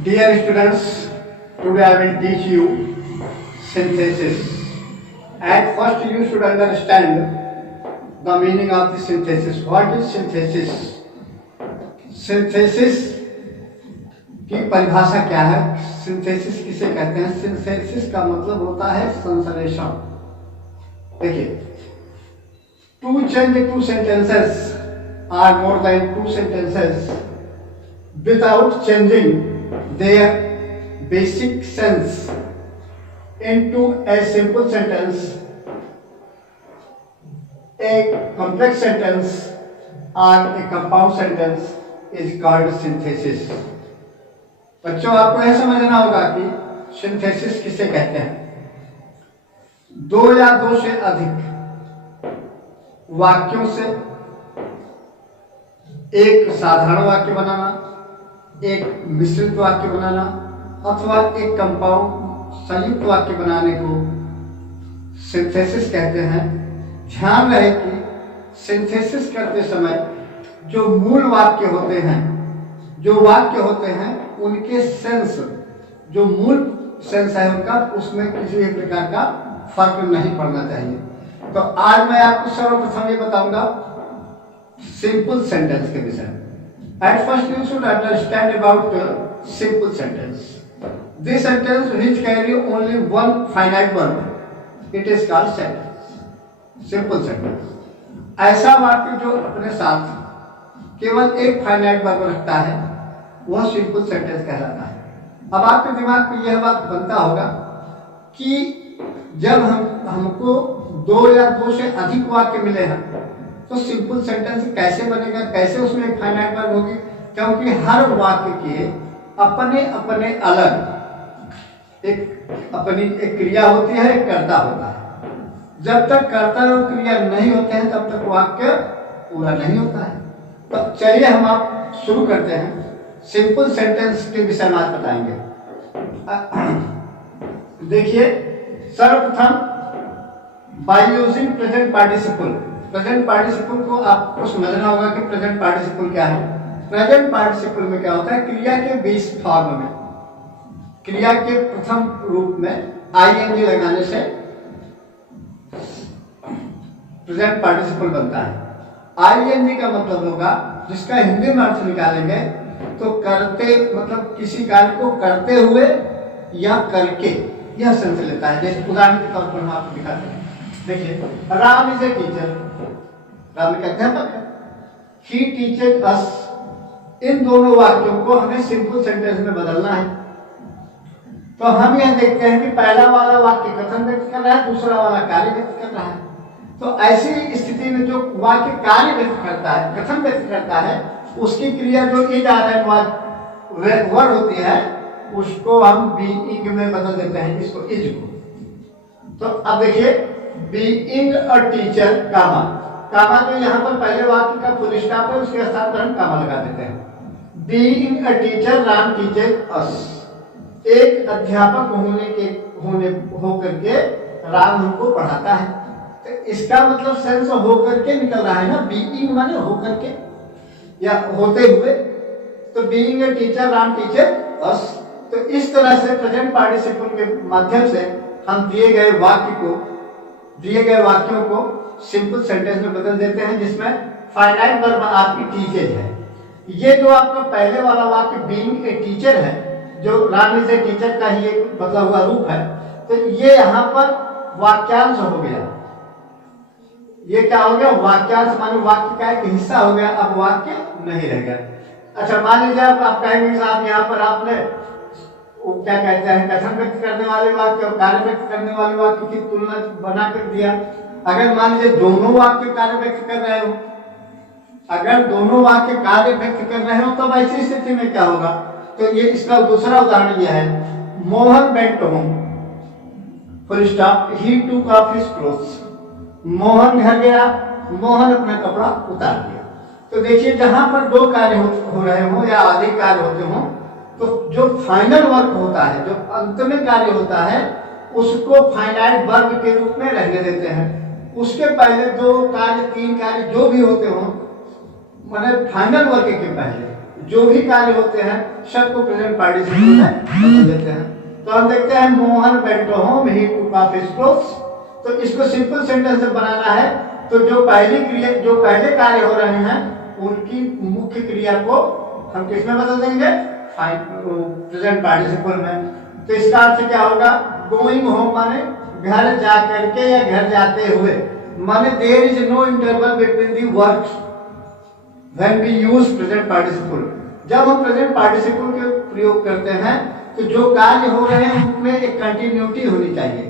Dear students, today I will teach you synthesis. At first you should understand the meaning of the synthesis. What is synthesis? Synthesis की परिभाषा क्या है? Synthesis किसे कहते हैं? Synthesis का मतलब होता है संश्लेषण। देखिए, to change two sentences or more than two sentences without changing their basic sense into a simple sentence, a complex sentence or a compound sentence is called synthesis. बच्चों, आपको यह समझना होगा कि सिंथेसिस किसे कहते हैं। दो या दो से अधिक वाक्यों से एक साधारण वाक्य बनाना, एक मिश्रित वाक्य बनाना अथवा एक कंपाउंड संयुक्त वाक्य बनाने को सिंथेसिस कहते हैं। ध्यान रहे कि सिंथेसिस करते समय जो मूल वाक्य होते हैं, उनके सेंस, जो मूल सेंस है उनका, उसमें किसी भी प्रकार का फर्क नहीं पड़ना चाहिए। तो आज मैं आपको सर्वप्रथम ये बताऊंगा सिंपल सेंटेंस के विषय में। At first you should understand about simple sentence. This sentence which carry only one finite verb, it is called sentence. Simple sentence. ऐसा वाक्य जो अपने साथ केवल एक फाइनाइट वर्ब रखता है वह सिंपल सेंटेंस कहलाता है। अब आपके दिमाग में यह बात बनता होगा कि जब हमको दो या दो से अधिक वाक्य मिले हैं तो सिंपल सेंटेंस कैसे बनेगा, कैसे उसमें एक फाइनाइट वर्ब होगी? क्योंकि हर वाक्य के अपने अपने अलग एक क्रिया होती है, एक कर्ता होता है। जब तक कर्ता और क्रिया नहीं होते हैं तब तक वाक्य पूरा नहीं होता है। तो चलिए हम आप शुरू करते हैं। सिंपल सेंटेंस के विषय में आज बताएंगे। देखिए, सर्वप्रथम by using present participle. Present participle को आपको समझना होगा कि प्रेजेंट पार्टिसिपल क्या है। प्रेजेंट पार्टिसिपल में क्या होता है? क्रिया के बेस फॉर्म में, क्रिया के प्रथम रूप में आईएनजी लगाने से प्रेजेंट पार्टिसिपल बनता है। आईएनजी का मतलब होगा, जिसका हिंदी में अर्थ निकालेंगे तो करते, मतलब किसी कार्य को करते हुए या करके, यह सेंस लेता है। जैसे उदाहरण के तौर पर हम आपको दिखाते हैं। देखिए, Ram is a teacher, Ram एक अध्यापक है। ही टीचेज अस, इन दोनों वाक्यों को हमें सिंपल सेंटेंस में बदलना है। तो हम यह देखते हैं कि पहला वाला वाक्य कथन व्यक्त कर रहा है, दूसरा वाला कार्य व्यक्त कर रहा है। तो ऐसी स्थिति में जो वाक्य कार्य व्यक्त करता है, कथन व्यक्त करता है, उसकी क्रिया जो इज आर वर्ड होती है उसको हम बीइंग में बदल देते हैं, इसको इज को। तो अब देखिए, बीइंग अ टीचर कामा, कामा तो यहाँ पर पहले वाक्य का फुल स्टॉप है, उसके स्थान पर हम कामा लगा देते हैं। Being a teacher Ram teaches us, एक अध्यापक होकर के राम हमको पढ़ाता है। तो इसका मतलब सेंस होकर के निकल रहा है ना, बीइंग माने होकर के या होते हुए। तो being a teacher Ram teaches us. तो इस तरह से प्रेजेंट पार्टिसिपल के माध्यम से हम दिए गए वाक्यों को सिंपल सेंटेंस में बदल देते हैं, जिसमें फाइनाइट वर्ब आपकी टीचेज है। ये जो आपका पहले वाला वाक्य बीइंग ए टीचर है, जो राम इज ए टीचर का ही एक बदला हुआ रूप है, तो ये यहाँ पर वाक्यांश हो गया। ये क्या हो गया? वाक्यांश माने वाक्य का एक हिस्सा हो गया, अब वाक्य नहीं रह गया। अच्छा, मान लीजिए आप कहेंगे साहब यहाँ पर आपने क्या कहते हैं, कथन व्यक्त करने वाले वाक्य और कार्य व्यक्त करने वाले वाक्य की तुलना बना कर दिया। अगर मान लीजिए दोनों वाक्य कार्य व्यक्त कर रहे हो, अगर दोनों वाक्य कार्य व्यक्त कर रहे हो तब ऐसी स्थिति में क्या होगा? तो ये इसका दूसरा उदाहरण यह है, Mohan went home, full stop, he took off his clothes. Mohan घर गया, मोहन अपना कपड़ा उतार दिया। तो देखिए, जहां पर दो कार्य हो रहे हो या अधिक कार्य होते हो, तो जो फाइनल वर्क होता है, जो अंत में कार्य होता है, उसको फाइनाइट वर्ब के रूप में रहने देते हैं। उसके पहले दो कार्य, तीन कार्य जो भी होते हो, माने फाइनल वर्क के पहले जो भी कार्य होते हैं सबको प्रेजेंट पार्टिसिपल में बदल देते हैं। तो हम देखते हैं Mohan went home, he took off his clothes. तो इसको सिंपल सेंटेंस में बनाना है तो जो पहले कार्य हो रहे हैं उनकी मुख्य क्रिया को हम किस में बदल देंगे, प्रेजेंट पार्टिसिपल में। तो इसका अर्थ क्या होगा, गोइंग होम माने घर जा करके या घर जाते हुए, माने there is no interval between the works when we use present participle. जब हम प्रेजेंट पार्टिसिपल के प्रयोग करते हैं तो जो कार्य हो रहे हैं उनमें एक कंटिन्यूटी होनी चाहिए,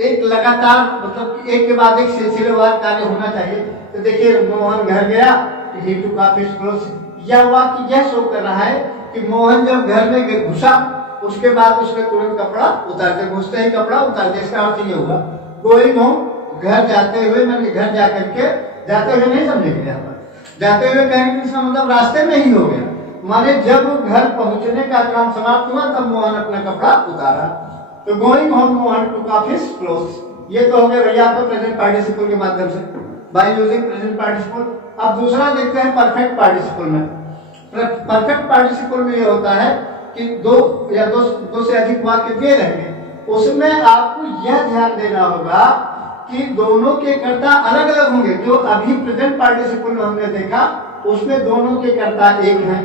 एक लगातार मतलब एक के बाद एक सिलसिलेवार कार्य होना चाहिए। तो देखिए मोहन घर गया, ही टूक ऑफ हिज क्लोथ्स, यह वाक्य यह शो कर रहा है कि मोहन जब घर में घुसा उसके बाद उसने तुरंत कपड़ा उतार दिया, घुसते ही कपड़ा उतार दिया। इसका अर्थ ये हुआ गोइंग होम, घर जाते हुए, मैंने घर जा करके, जाते हुए नहीं समझेंगे यहाँ पर, जाते हुए कहने का मतलब रास्ते में ही हो गया, माने जब घर पहुंचने का काम समाप्त हुआ तब मोहन अपना कपड़ा उतारा। तो गोइंग होम मोहन टूक ऑफ हिज क्लोथ्स, ये तो हो गया भैया आपको प्रेजेंट पार्टिसिपल के माध्यम से बाय यूजिंग प्रेजेंट पार्टिसिपल। अब दूसरा देखते हैं परफेक्ट पार्टिसिपल में। परफेक्ट पार्टिसिपल में ये होता है कि दो से अधिक वाक्य दिए रहेंगे, उसमें आपको यह ध्यान देना होगा कि दोनों के कर्ता अलग अलग होंगे। जो अभी प्रेजेंट पार्टिसिपल में हमने देखा उसमें दोनों के कर्ता एक हैं।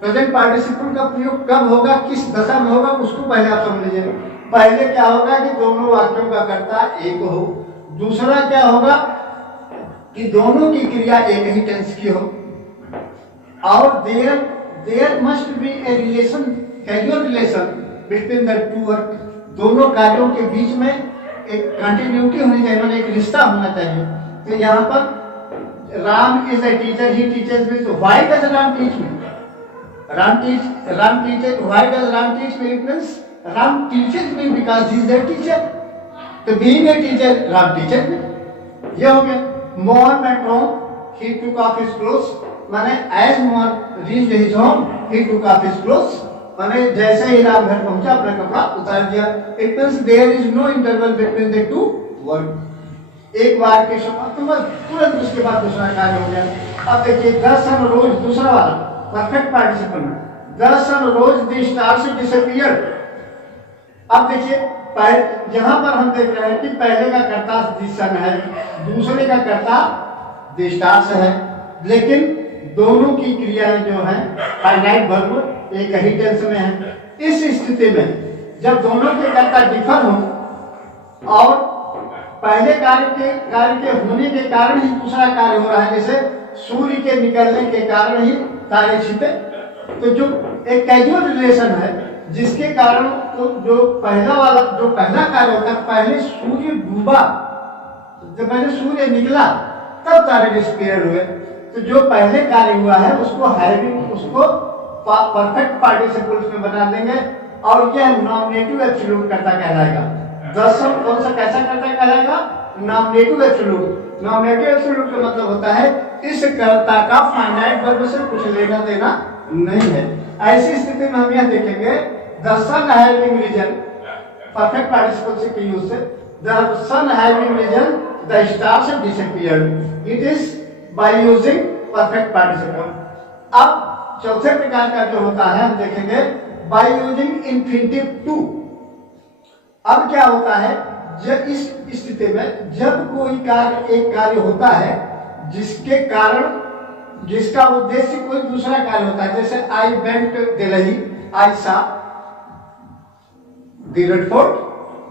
प्रेजेंट पार्टिसिपल का प्रयोग कब होगा, किस दशा में होगा, उसको पहले आप समझ लीजिए। पहले क्या होगा कि दोनों वाक्यों का कर्ता एक हो। दूसरा क्या होगा कि दोनों की क्रिया एक ही टेंस की हो, और there must be a relation, casual relation between the two work. दोनों कार्यों के बीच में एक कंटिन्यूटी होनी चाहिए, मतलब एक रिश्ता होना चाहिए। तो यहाँ पर Ram is a teacher, he teaches me. तो why does Ram teach me? Ram teacher, why does Ram teach me? Means Ram teaches me because he is a teacher. तो being a teacher Ram teacher me, ये हो गया। Mohan went home, he took off his clothes, माने as Mohan reached his home he took off his clothes, माने जैसे ही राम घर पहुंचा अपना कपड़ा उतार दिया। It means there is no interval between the two work. एक बार के समाप्त हुआ तुरंत उसके बाद दूसरा कार्य हो गया। अब देखिए द सन रोज, दूसरा वाला परफेक्ट पार्टिसिपल में, the sun rose the stars disappeared. अब देखिए यहाँ पर हम देख रहे हैं कि पहले का कर्ता द सन है, दूसरे का कर्ता द स्टार्स है, लेकिन दोनों की क्रियाएं जो हैं फाइनाइट वर्ब एक ही टेंस में है। इस स्थिति में जब दोनों के कर्ता डिफर हो और पहले कार्य के होने के कारण ही दूसरा कार्य हो रहा है, जैसे सूर्य के निकलने के कारण ही तारे छिपे, तो जो एक कैजुअल रिलेशन है जिसके कारण तो जो पहला कार्य होता है, पहले सूर्य डूबा, जब पहले सूर्य निकला तब तारे डिस्पेयर हुए। तो जो पहले कार्य हुआ है उसको परफेक्ट पार्टिसिपल्स में बना देंगे और यह नॉमिनेटिव एब्सोल्यूट कर्ता कहलाएगा। दर्शन कौन सा कैसा कर्ता कहलाएगा? Nominative absolute. नॉमिनेटिव एब्सोल्यूट का मतलब होता है इस कर्ता का फाइनाइट वर्ब से कुछ लेना देना नहीं है। ऐसी स्थिति में हम यह देखेंगे the sun having risen, perfect participle के यूज से, the sun having risen the stars disappeared. It is by using perfect participle. अब चौथे प्रकार का जो होता है हम देखेंगे बाय यूजिंग इंफिनिटिव टू। अब क्या होता है, जब इस स्थिति में जब कोई एक कार्य होता है जिसका उद्देश्य कोई दूसरा कार्य होता है, जैसे आई वेंट दिल्ली, आई सा द रेड फोर्ट,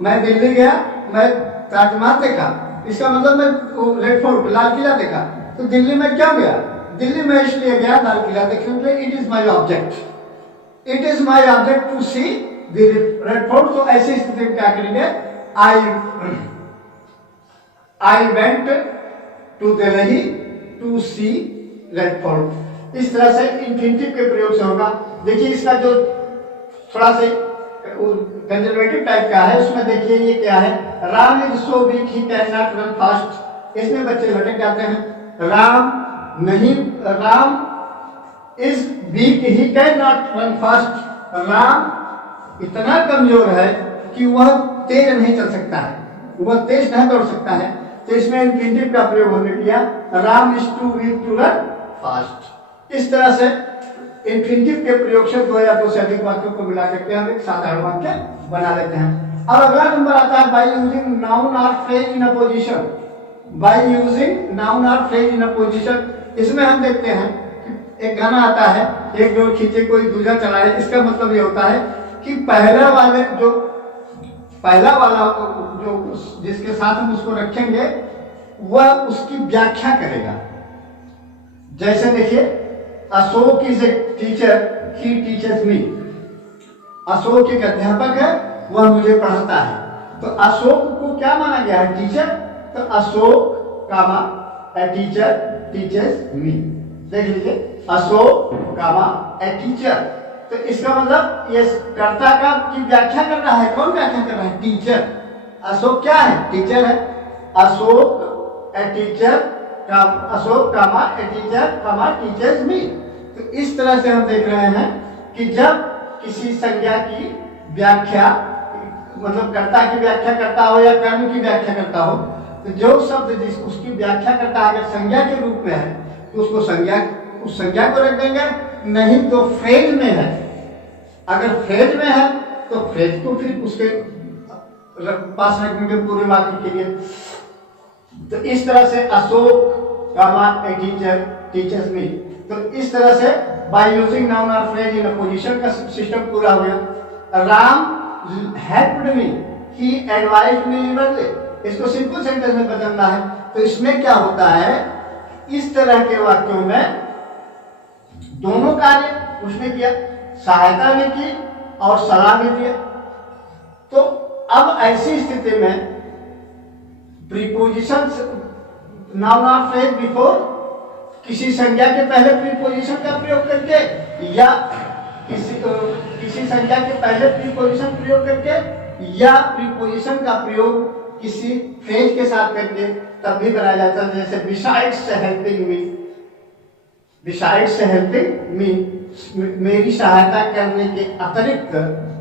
मैं दिल्ली गया, मैं ताजमहल देखा। इसका मतलब मैं रेड फोर्ट लाल किला देखा। तो दिल्ली में क्यों गया? दिल्ली में इसलिए गया लाल किला देखने के लिए। It is my object, it is my object to see the red fort. तो ऐसी स्थिति में क्या करेंगे, I went to Delhi to see red fort. इस तरह से इंफिनिटिव के प्रयोग से होगा। देखिए इसका जो थोड़ा से कंजर्वेटिव टाइप का है उसमें देखिए ये क्या है, Ram is so weak he can not run fast. इसमें बच्चे भटक जाते हैं। Ram is weak he can not run fast. Ram इतना कमजोर है कि वह तेज नहीं चल सकता है, वह तेज नहीं दौड़ सकता है। तो इसमें इंफिनिटिव का प्रयोग हमने किया, Ram is too weak to run fast. इस तरह से इन्फिनिटिव के प्रयोग से दो या दो से अधिक वाक्यों को मिला करके हम एक साधारण वाक्य बना लेते हैं। अब अगला नंबर आता है बाय यूजिंग नाउन और phrase in a position. By using noun और फ्रेज इन अ पोजीशन, इसमें हम देखते हैं कि एक गाना आता है, एक डोर खींचे कोई दूजा चलाए। इसका मतलब ये होता है कि पहला वाला जो जिसके साथ हम उसको रखेंगे वह उसकी व्याख्या करेगा। जैसे देखिए, Ashok is a teacher, he teaches me. Ashok एक अध्यापक है, वह मुझे पढ़ाता है। तो अशोक को क्या माना गया है? टीचर। तो Ashok comma a teacher teachers मी। देख लीजिए, अशोक कामा ए टीचर। तो इसका मतलब ये कर्ता का की व्याख्या कर रहा है। कौन व्याख्या कर रहा है? टीचर। अशोक क्या है? टीचर है। Ashok a teacher, Ashok comma a teacher comma teaches me. तो इस तरह से हम देख रहे हैं कि जब किसी संज्ञा की व्याख्या, मतलब कर्ता की व्याख्या करता हो या कर्म की व्याख्या करता हो, तो जो शब्द जिस उसकी व्याख्या करता है अगर संज्ञा के रूप में है तो उसको उस संज्ञा को रख देंगे। नहीं तो फ्रेज में है, अगर फ्रेज में है तो फ्रेज को फिर उसके पास रखेंगे पूरे वाक्य के लिए। तो इस तरह से Ashok comma a teacher teachers me. तो इस तरह से बाय यूजिंग नाउन और फ्रेज इन अ पोजीशन का सिस्टम पूरा हो गया। राम हेल्प्ड मी, ही एडवाइज्ड मी लिबरली। इसको सिंपल सेंटेंस में बदलना है। तो इसमें क्या होता है, इस तरह के वाक्यों में दोनों कार्य उसने किया, सहायता भी की और सलाह भी दिया। तो अब ऐसी स्थिति में प्रीपोजिशन नाउन और फ्रेज बिफोर, किसी संज्ञा के पहले प्रीपोजिशन का प्रयोग करके या किसी संज्ञा के पहले प्रीपोजिशन प्रयोग करके या प्रीपोजिशन का प्रयोग किसी फ्रेज के साथ करके तब भी बनाया जाता है। जैसे besides helping me, besides helping me, मेरी सहायता करने के अतिरिक्त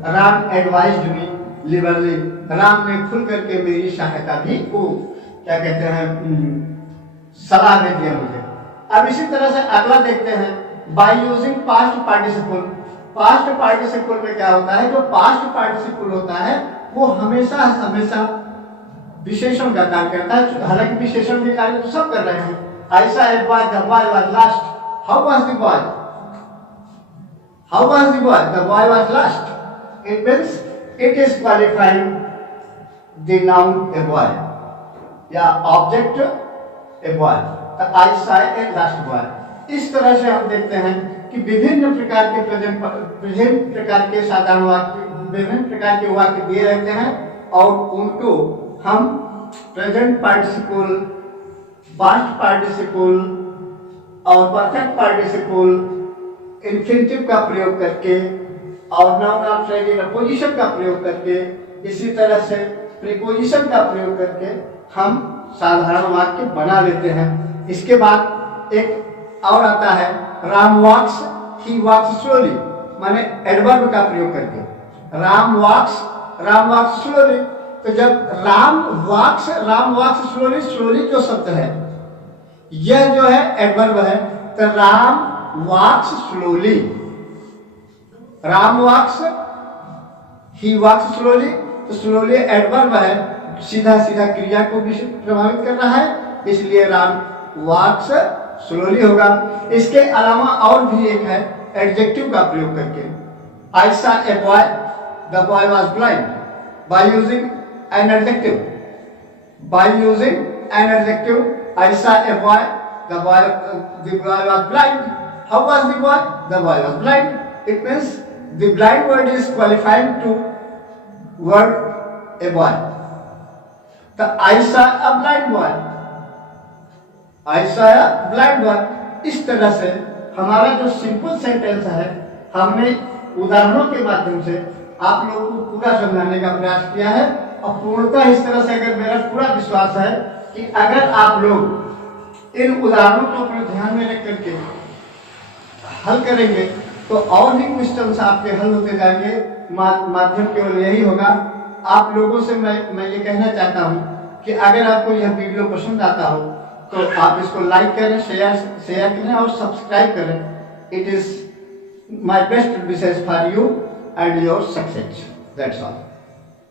राम एडवाइज्ड मी लिबरली, राम ने खुल करके मेरी सहायता भी को क्या कहते हैं सलाह दे दिया मुझे। अब इसी तरह से अगला देखते हैं by using past participle. Past participle में क्या होता है? जो पास्ट पार्टिसिपल होता है वो हमेशा हमेशा विशेषण का कार्य करता है। हालांकि विशेषण के कार्य तो सब कर रहे हैं। ऐसा ए boy, the boy was last, how was the boy, how was the boy, the boy was last. It means it is qualifying the noun a boy या ऑब्जेक्ट ए बॉय। तो I saw A last boy. इस तरह से हम देखते हैं कि विभिन्न प्रकार के विभिन्न प्रकार के साधारण वाक्य, विभिन्न प्रकार के वाक्य दिए रहते हैं और उनको हम प्रेजेंट पार्टिसिपल, पास्ट पार्टिसिपल और परफेक्ट पार्टिसिपल, इन्फिनिटिव का प्रयोग करके और नाउन और फ्रेज इन अ पोजीशन का प्रयोग करके, इसी तरह से प्रीपोजिशन का प्रयोग करके हम साधारण वाक्य बना लेते हैं। इसके बाद एक और आता है राम वॉक्स, ही वॉक्स स्लोली, माने एडवर्ब का प्रयोग करके। राम वॉक्स स्लोली। तो जब राम वॉक्स स्लोली, स्लोली जो शब्द है यह जो है एडवर्ब है। तो राम वॉक्स स्लोली, राम वॉक्स, ही वॉक्स स्लोली। तो स्लोली एडवर्ब है, सीधा सीधा क्रिया को भी प्रभावित कर रहा है, इसलिए राम वॉक्स स्लोली होगा। इसके अलावा और भी एक है एडजेक्टिव का प्रयोग करके। I saw a boy, the boy was blind, by using an adjective, by using an adjective. I saw a boy, the boy was blind, how was the boy, the boy was blind. It means the blind word is qualifying to word a boy. तो I saw a blind boy, I saw a blind boy. इस तरह से हमारा जो simple sentence है हमने उदाहरणों के माध्यम से आप लोगों को पूरा समझाने का प्रयास किया है। और पूर्णतः इस तरह से अगर मेरा पूरा विश्वास है कि अगर आप लोग इन उदाहरणों को अपने ध्यान में रख करके हल करेंगे तो और भी क्वेश्चंस आपके हल होते जाएंगे। माध्यम केवल यही होगा। आप लोगों से मैं ये कहना चाहता हूँ कि अगर आपको यह वीडियो पसंद आता हो तो आप इसको लाइक करें, शेयर करें और सब्सक्राइब करें। It is my best wishes for you and your success. That's all.